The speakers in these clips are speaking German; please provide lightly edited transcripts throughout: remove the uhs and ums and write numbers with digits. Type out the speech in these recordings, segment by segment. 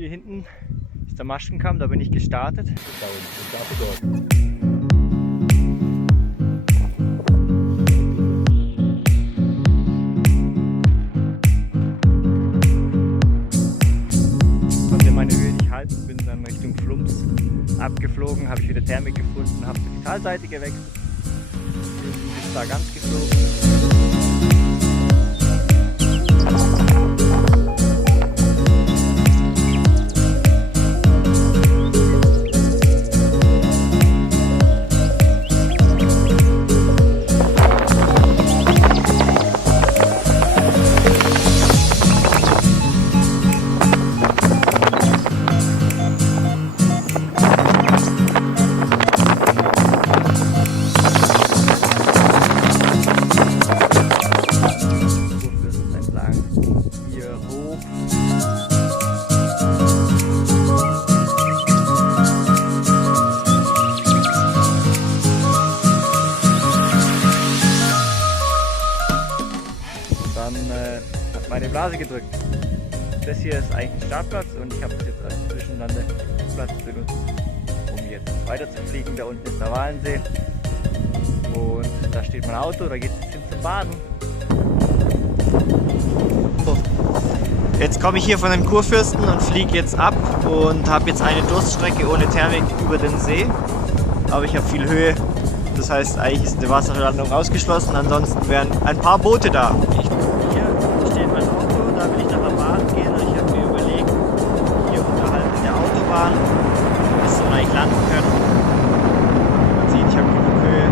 Hier hinten ist der Maschenkamm, da bin ich gestartet. Konnte meine Höhe nicht halten, bin dann Richtung Flums abgeflogen, habe ich wieder Thermik gefunden, habe die Talseite gewechselt, bin bis da ganz geflogen. Hat meine Blase gedrückt. Das hier ist eigentlich ein Startplatz und ich habe es jetzt als Zwischenlandeplatz benutzt, um jetzt weiter zu fliegen. Da unten ist der Walensee und da steht mein Auto, da geht es jetzt hin zum Baden. Jetzt komme ich hier von dem Kurfürsten und fliege jetzt ab und habe jetzt eine Durststrecke ohne Thermik über den See. Aber ich habe viel Höhe, das heißt eigentlich ist eine Wasserlandung ausgeschlossen, ansonsten wären ein paar Boote da. Hier steht mein Auto, da will ich nach der Bahn gehen und ich habe mir überlegt, hier unterhalb der Autobahn müsste man eigentlich landen können. Man sieht, ich habe genug Höhe,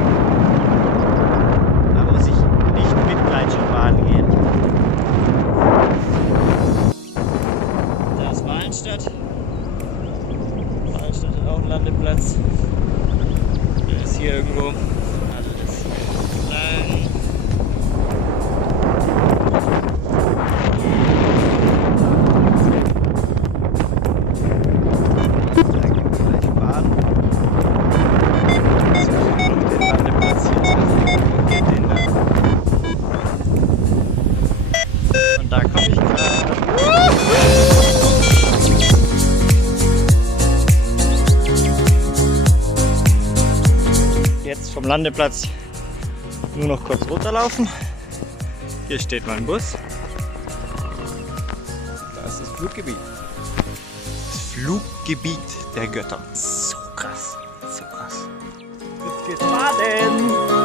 da muss ich nicht mit Gleitschirmbahn gehen. Da ist Walenstadt. Walenstadt hat auch einen Landeplatz. Der ist hier irgendwo. Also das ist lang. Und da komme ich gerade. Jetzt vom Landeplatz nur noch kurz runterlaufen. Hier steht mein Bus. Das ist das Fluggebiet. Das Fluggebiet der Götter. So krass, so krass. Jetzt geht's baden!